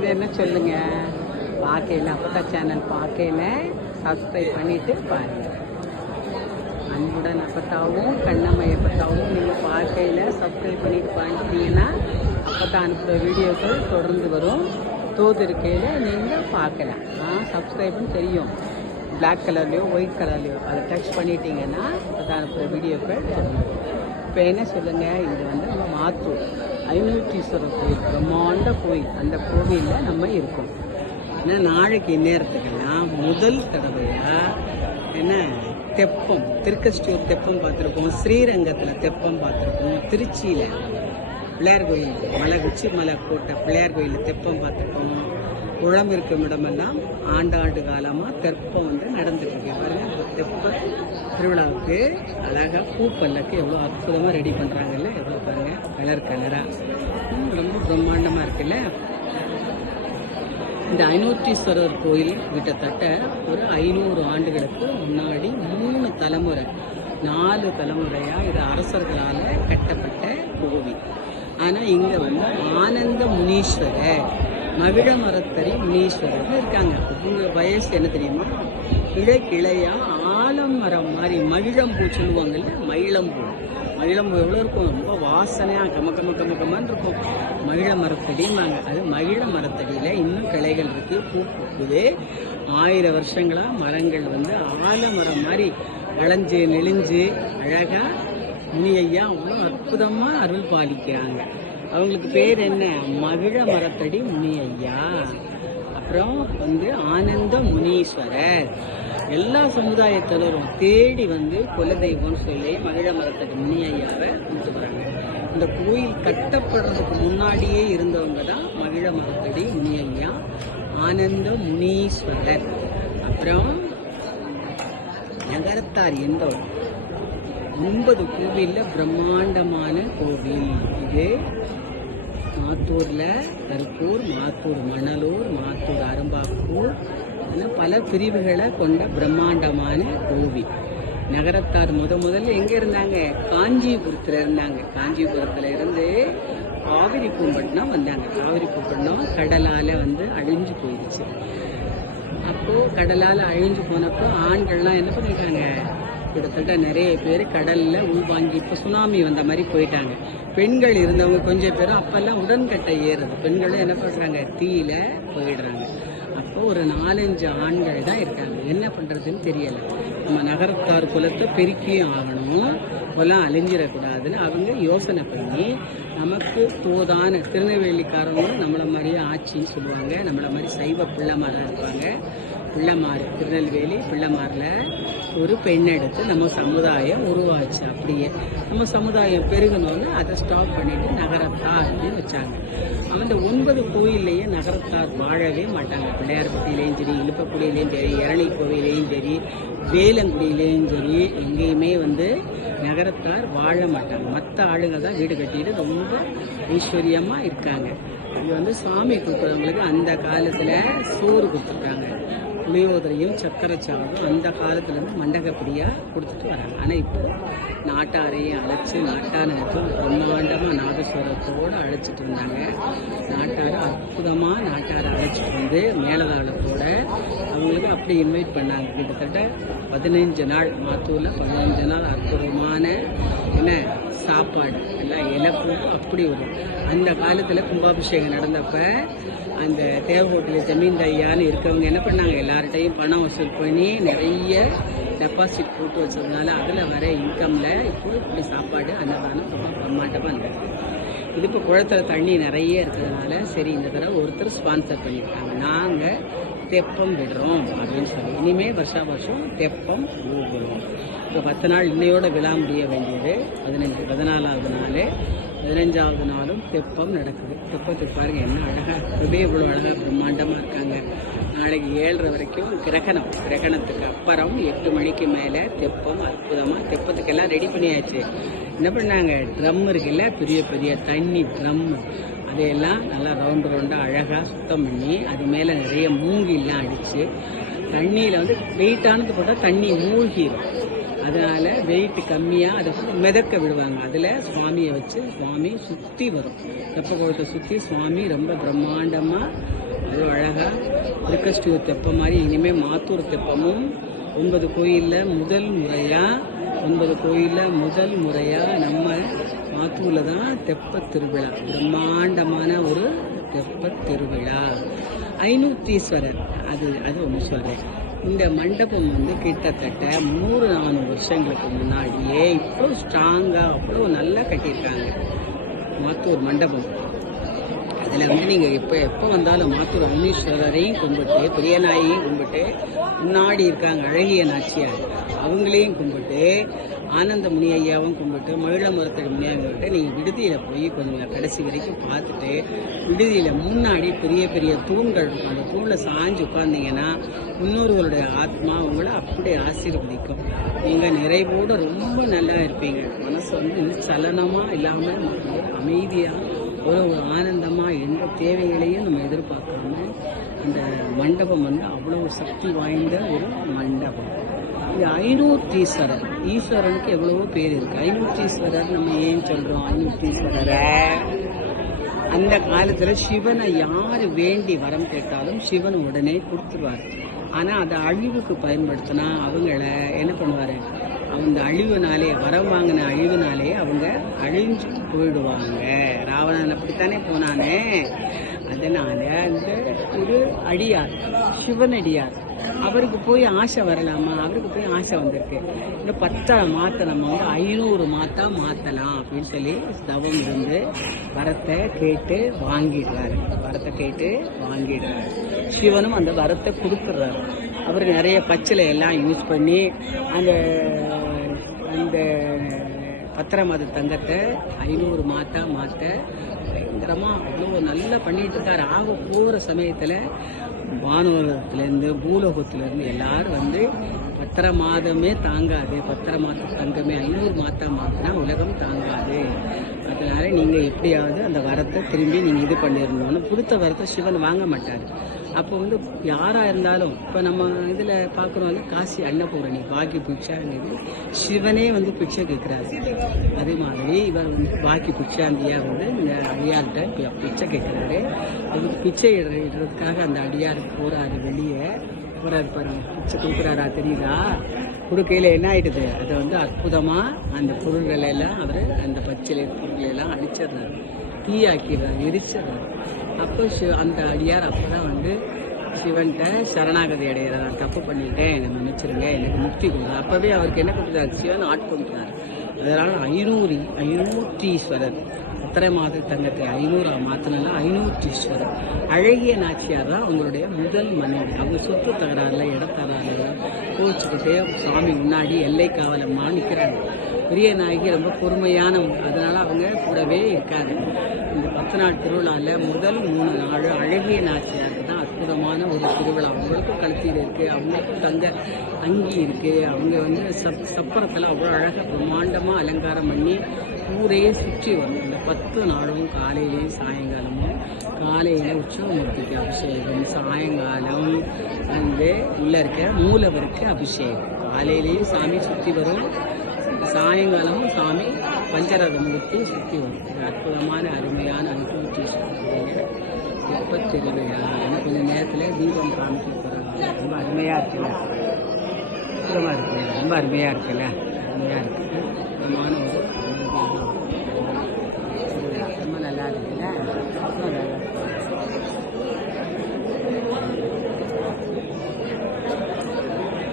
இது என்ன சொல்லுங்க. பார்க்கையில் அப்பத்தா சேனல் பார்க்கையில் சப்ஸ்கிரைப் பண்ணிவிட்டு பாருங்கள். அன்புடன் அப்பத்தாவும் கண்ணம்மையை பத்தாவும் நீங்கள் பார்க்கையில் சப்ஸ்கிரைப் பண்ணிட்டு பார்த்தீங்கன்னா அப்பத்தான் அனுப்புகிற வீடியோக்கள் தொடர்ந்து வரும். தோது இருக்கையில் நீங்கள் பார்க்கலாம். சப்ஸ்கிரைப்னு தெரியும், பிளாக் கலர்லையோ ஒயிட் கலர்லையோ அதை டச் பண்ணிட்டீங்கன்னா அப்பத்தான் அனுப்புகிற வீடியோக்கள் தொடர்ந்து வரும். இப்போ என்ன சொல்லுங்கள், இது வந்து நம்ம மாத்தூர் ஐநூற்றீஸ்வரர் கோயில், பிரம்மாண்ட கோயில். அந்த கோவிலில் நம்ம இருக்கோம். ஏன்னா நாளைக்கு இந்நேரத்துக்கெல்லாம் முதல் தடவையாக என்ன தெப்பம், திருக்கஷ்டியூர் தெப்பம் பார்த்துருக்கோம், ஸ்ரீரங்கத்தில் தெப்பம் பார்த்துருக்கோம், திருச்சியில் பிள்ளையார் கோயில் மலை உச்சி மலை கோட்டை பிள்ளையார் கோயிலில் தெப்பம் பார்த்துருக்கோம். குளம் இருக்கும் இடமெல்லாம் ஆண்டாண்டு காலமாக தெப்பம் வந்து நடந்துட்டுருக்கு. பாருங்கள், இந்த தெப்ப திருவிழாவுக்கு அழகாக பூப்பல்லக்கு எவ்வளோ அற்புதமாக ரெடி பண்ணுறாங்கல்ல, எவ்வளோ பாருங்கள் கலர் கலராக ரொம்ப பிரம்மாண்டமாக இருக்குல்ல. இந்த ஐநூற்றீஸ்வரர் கோயில் கிட்டத்தட்ட ஒரு 500 ஆண்டுகளுக்கு முன்னாடி 3 தலைமுறை 4 தலைமுறையாக இது அரசர்களால் கட்டப்பட்ட கோவில். ஆனால் இங்கே வந்து ஆனந்த முனீஸ்வரர் மகிழமரத்தடி முனீஸ்வரர் இருக்காங்க. இவங்க வயசு என்ன தெரியுமா, கிளையா ஆலமரம் மாதிரி மகிழம்பூ சொல்லுவாங்கல்ல, மகிழம்பூ. மகிழம்பூ எவ்வளோ இருக்கும், ரொம்ப வாசனையாக கமக்கமான்னு இருக்கும். மகிழ மரத்தடிமாங்க. அது மகிழ மரத்தடியில் இன்னும் கிளைகள் இருக்குது, பூ பூக்குது. 1000 வருஷங்களாக மரங்கள் வந்து ஆலமரம் மாதிரி வளைஞ்சு நெளிஞ்சு அழகாக முனியையா அவ்வளோ அற்புதமாக அருள் பாலிக்கிறாங்க. அவங்களுக்கு பேர் என்ன, மகிழ மரத்தடி முனியையா. அப்புறம் வந்து ஆனந்த முனீஸ்வரர். எல்லா சமுதாயத்தினரும் தேடி வந்து குலதெய்வம்னு சொல்லி மகிழ மரத்தடி முனியையாவை கும்பிட்டு வராங்க. இந்த கோயில் கட்டப்படுறதுக்கு முன்னாடியே இருந்தவங்க தான் மகிழ மரத்தடி முனியையா, ஆனந்த முனீஸ்வரர். அப்புறம் நகரத்தார் எந்த 9 கோவிலில் பிரம்மாண்டமான கோவில் இது. மாத்தூரில் கருப்பூர், மாத்தூர் மணலூர், மாத்தூர் அரும்பாக்கூர், பல பிரிவுகளை கொண்ட பிரம்மாண்டமான கோவில். நகரத்தார் முதல்ல எங்கே இருந்தாங்க, காஞ்சிபுரத்தில் இருந்தாங்க. காஞ்சிபுரத்தில் இருந்து காவிரி பூம்பட்டினம் வந்தாங்க. காவிரி பூம்பட்டினம் கடலால் வந்து அழிஞ்சு போயிடுச்சு. அப்போது கடலால் அழிஞ்சு போனப்போ ஆண்கள்லாம் என்ன பண்ணிட்டாங்க, கிட்டத்தட்ட நிறைய பேர் கடலில் உள்வாங்கி இப்போ சுனாமி வந்த மாதிரி போயிட்டாங்க. பெண்கள் இருந்தவங்க கொஞ்சம் பேரும் அப்போல்லாம் உடன்கட்டை ஏறுது, பெண்களும் என்ன பண்ணுறாங்க, தீயில போயிடுறாங்க. அப்போ ஒரு 4-5 ஆண்கள் தான் இருக்காங்க. என்ன பண்ணுறதுன்னு தெரியலை. நம்ம நகரத்தார் குலத்தை பெருக்கியும் ஆகணும், குலம் அழிஞ்சிடக்கூடாதுன்னு அவங்க யோசனை பண்ணி நமக்கு தோதான திருநெல்வேலிக்காரங்களும் நம்மளை மாதிரியே ஆட்சின்னு சொல்லுவாங்க. நம்மளை மாதிரி சைவ பிள்ளைமாராக இருப்பாங்க. பிள்ளைமாறு திருநெல்வேலி பிள்ளைமாரில் ஒரு பெண் எடுத்து நம்ம சமுதாயம் உருவாச்சு. அப்படியே நம்ம சமுதாயம் பெருகணும்னு அதை ஸ்டாப் பண்ணிட்டு நகரத்தார் அப்படின்னு வச்சாங்க. அந்த 9 கோயில்லையே நகரத்தார் வாழவே மாட்டாங்க. பிள்ளையார்பட்டியிலையும் சரி, இழுப்பக்குடியிலையும் சரி, இரணி கோவிலையும் சரி, வேலங்குடியிலையும் சரி, எங்கேயுமே வந்து நகரத்தார் வாழ மாட்டாங்க. மற்ற ஆளுங்க தான் வீடு கட்டிட்டு ரொம்ப ஐஸ்வர்யமாக இருக்காங்க. இது வந்து சாமி கொடுக்குறவங்களுக்கு அந்த காலத்தில் சோறு கொடுத்துருக்காங்க. புளியோதரையும் சக்கரை சாதம் அந்த காலத்துலேருந்து மண்டகப்படியாக கொடுத்துட்டு வராங்க. ஆனால் இப்போ நாட்டாரையும் அழைச்சி நாட்டார் பிரம்மாண்டமாக நாதஸ்வரத்தோடு அழைச்சிட்டு இருந்தாங்க. நாட்டாரை அற்புதமாக நாட்டாரை அழைச்சிட்டு வந்து மேலதாளத்தோட அவங்களுக்கு அப்படி இன்வைட் பண்ணாங்க. கிட்டத்தட்ட 15 நாள் மாத்தூரில் 15 நாள் அற்புதமான என்ன சாப்பாடு எல்லாம் இலப்பு அப்படி வரும். அந்த காலத்தில் கும்பாபிஷேகம் நடந்தப்ப அந்த தேவகோட்டையில் ஜமீன்தாரியான்னு இருக்கவங்க என்ன பண்ணாங்க, எல்லார்கிட்டையும் பணம் வசூல் பண்ணி நிறைய டெபாசிட் போட்டு வச்சதுனால அதில் வர இன்கமில் இப்போ இப்படி சாப்பாடு அன்னதானம் ரொம்ப பிரம்மாண்டமாக இருந்தது. இது இப்போ குளத்துல தண்ணி நிறைய இருக்கிறதுனால சரி இந்த தடவை ஒருத்தர் ஸ்பான்சர் பண்ணியிருக்காங்க, நாங்கள் தெப்பம் விடுறோம் அப்படின்னு சொல்லி. இனிமேல் வருஷம் தெப்பம் ஊர்வலம். இப்போ 10 நாள் இன்னையோட விழா முடிய வேண்டியது 14வது நாள். 15வது நாளும் தெப்பம் நடக்குது. தெப்பத்துக்கு பாருங்கள் என்ன அழகாக இப்பவே இவ்வளோ அழகாக பிரம்மாண்டமாக இருக்காங்க. நாளைக்கு 7:30 வரைக்கும் கிரகணத்துக்கு அப்புறம் 8 மணிக்கு மேலே தெப்பம் அற்புதமாக. தெப்பத்துக்கெல்லாம் ரெடி பண்ணியாச்சு. என்ன பண்ணாங்க, ட்ரம் இருக்குல்ல, பெரிய பெரிய தண்ணி ட்ரம், அதையெல்லாம் நல்லா ரவுண்டாக அழகாக சுத்தம் பண்ணி அது மேலே நிறைய மூங்கிலாம் அடித்து தண்ணியில் வந்து வெயிட்டானது போட்டால் தண்ணி மூழ்கிடும். அதனால் வெயிட் கம்மியாக அதை மிதக்க விடுவாங்க. அதில் சுவாமியை வச்சு சுவாமி சுற்றி வரும். தெப்ப குளத்தை சுற்றி சுவாமி ரொம்ப பிரம்மாண்டமாக அவ்வளோ அழகாக திருக்கஷ்டியூர் தெப்பம் மாதிரி இனிமேல் மாத்தூர் தெப்பமும் 9 கோயிலில் முதல் முறையாக நம்ம மாத்தூரில் தான் தெப்ப திருவிழா, பிரம்மாண்டமான ஒரு தெப்ப திருவிழா. ஐநூத்தீஸ்வரர் அது ஒன்று சொல்கிறேன். இந்த மண்டபம் வந்து கிட்டத்தட்ட 300-400 வருஷங்களுக்கு முன்னாடியே இவ்வளோ ஸ்ட்ராங்காக அவ்வளோ நல்லா கட்டியிருக்காங்க மாத்தூர் மண்டபம். அதில் வந்து நீங்கள் எப்போ வந்தாலும் மாத்தூர் அன்னீஸ்வரரையும் கும்பிட்டு, பெரியநாயையும் கும்பிட்டு, முன்னாடி இருக்காங்க அழகிய நாச்சியார் அவங்களையும் கும்பிட்டு, ஆனந்த முனி ஐயாவும் கும்பிட்டு, மகிழமரத்தடி முனியாவும் கும்பிட்டு நீங்கள் விடுதியில் போய் கொஞ்சம் கடைசி வரைக்கும் பார்த்துட்டு, விடுதியில் முன்னாடி பெரிய பெரிய தூண்கள் இருக்கும். அந்த தூணில் சாஞ்சு உட்கார்ந்தீங்கன்னா முன்னோர்களுடைய ஆத்மா உங்களை அப்படியே ஆசீர்வதிக்கும். நீங்கள் நிறைவோடு ரொம்ப நல்லா இருப்பீங்க. மனசு வந்து சலனமாக இல்லாமல் அமைதியாக ஒரு ஆனந்தமாக எந்த தேவைகளையும் நம்ம எதிர்பார்க்காம அந்த மண்டபம் வந்து அவ்வளோ சக்தி வாய்ந்த ஒரு மண்டபம். இது ஐநூத்தீஸ்வரர், ஈஸ்வரனுக்கு எவ்வளவோ பேர் இருக்குது. ஐநூத்தீஸ்வரர் நம்ம ஏன் சொல்கிறோம்? ஐநூத்தீஸ்வரரை அந்த காலத்தில் சிவனை யார் வேண்டி வரம் கேட்டாலும் சிவன் உடனே கொடுத்துருவார். ஆனால் அதை அழிவுக்கு பயன்படுத்தினா அவங்கள என்ன பண்ணுவார்? அவங்க அழிவுனாலே, வரம் வாங்கின அழிவுனாலே அவங்க அழிஞ்சு போயிடுவாங்க. ராவணன் அப்படித்தானே போனானே. அதனால் அந்த ஒரு அடியார், சிவனடியார், அவருக்கு போய் ஆசை வரலாமா? அவருக்கு போய் ஆசை வந்திருக்கு. இந்த 10 மாற்ற நம்ம வந்து 500 மாற்றா மாற்றலாம் அப்படின்னு சொல்லி தவம் இருந்து வரத்தை கேட்டு வாங்கிடுறாரு. சிவனும் அந்த வரத்தை கொடுத்துட்றாரு. அவருக்கு நிறைய பச்சிலை எல்லாம் யூஸ் பண்ணி அந்த அந்த 10 மாத தங்கத்தை 500 மாற்றா மாற்ற பயங்கரமாக அவ்வளோ நல்லா பண்ணிட்டு இருக்காரு. ஆக போகிற சமயத்தில் வானோலகத்திலேருந்து பூலோகத்திலேருந்து எல்லாரும் வந்து 10 மாதமே தாங்காது, 10 மாத தங்கமே 500 மாற்றா மாற்றினா உலகம் தாங்காது. அதனால நீங்கள் எப்படியாவது அந்த வரத்தை திரும்பி நீங்கள் இது பண்ணிடணும்னு கொடுத்த வரத்தை சிவன் வாங்க மாட்டார். அப்போ வந்து யாராக இருந்தாலும் இப்போ நம்ம இதில் பார்க்குறோம், காசி அன்னபூரணி பாக்கி பிச்சாங்கிறது சிவனே வந்து பிச்சை கேட்குறாரு. அதே மாதிரி இவர் வந்து பாக்கி பிச்சாந்தியாக வந்து இந்த அடியார்கிட்ட பிச்சை கேட்குறாரு. அது பிச்சை இடுறதுக்காக அந்த அடியாருக்கு போகிறாரு, வெளியே போகிறாரு. பாருங்க, பிச்சை கொடுக்குறாரா தெரியுதா? கொடுக்கையில் என்ன ஆகிடுது? அதை வந்து அற்புதமாக அந்த பொருள்களெல்லாம் அவர் அந்த பச்சிலை பொருளெல்லாம் அடிச்சிடுறாரு, தீயாக்கிடுறாரு, எரிச்சிடுறாரு. அப்போ அந்த அடியார் அப்போ தான் வந்து சிவன்கிட்ட சரணாகதி அடைகிறார். நான் தப்பு பண்ணிட்டேன், என்னை மன்னிச்சிருங்க, எனக்கு முக்தி கொடுங்க. அப்போவே அவருக்கு என்ன கொடுத்தாரு? சிவன் ஆட்கொண்டார். அதனால் ஐநூத்தீஸ்வரர் 10 மாத தங்கத்தை 500 மாற்றினா ஐநூத்தீஸ்வரர். அழகிய நாச்சியார் தான் அவங்களுடைய முதல் மனைவி. அவங்க சொத்து தகராறுல இடத்தகராறுல கோச்சிக்கிட்டு சாமி முன்னாடி எல்லை காவலம்மா நிற்கிறாங்க. பெரிய நாயகி ரொம்ப பொறுமையானவங்க, அதனால அவங்க கூடவே இருக்காங்க. இந்த 10 நாள் திருவிழாவில் முதல் 3 நாள் அழகிய நாச்சியாருக்கு தான் அற்புதமான ஒரு திருவிழா. அவங்களுக்கும் கழுத்தீடு இருக்குது, அவங்களுக்கும் தங்க அங்கி இருக்குது. அவங்க வந்து சப்பரத்தில் அவ்வளோ அழகாக பிரம்மாண்டமாக அலங்காரம் பண்ணி ஊரையே சுற்றி வரும். இந்த 10 நாளும் காலையிலேயும் சாயங்காலமும், காலையில் உற்சவமூர்த்திக்கு அபிஷேகம், சாயங்காலம் வந்து உள்ளே இருக்க மூலவருக்கு அபிஷேகம். காலையிலேயும் சாமி சுற்றி வரும், சாயங்காலமும் சாமி பஞ்சரத மூர்த்தி சுற்றி வரும். அற்புதமான அருமையான ஐநூத்தீஸ்வரர் தெப்ப திருவிழா. கொஞ்சம் நேரத்தில் தீபம் காமிக்க போகிறாங்க. ரொம்ப அருமையாக இருக்குல்ல, அற்புதமாக இருக்குல்ல, ரொம்ப அருமையாக இருக்குல்ல, அருமையாக இருக்குது. அற்புதமான ஒரு ரொம்ப நல்லா இருக்குல்ல, ரொம்ப நல்லா இருக்கு.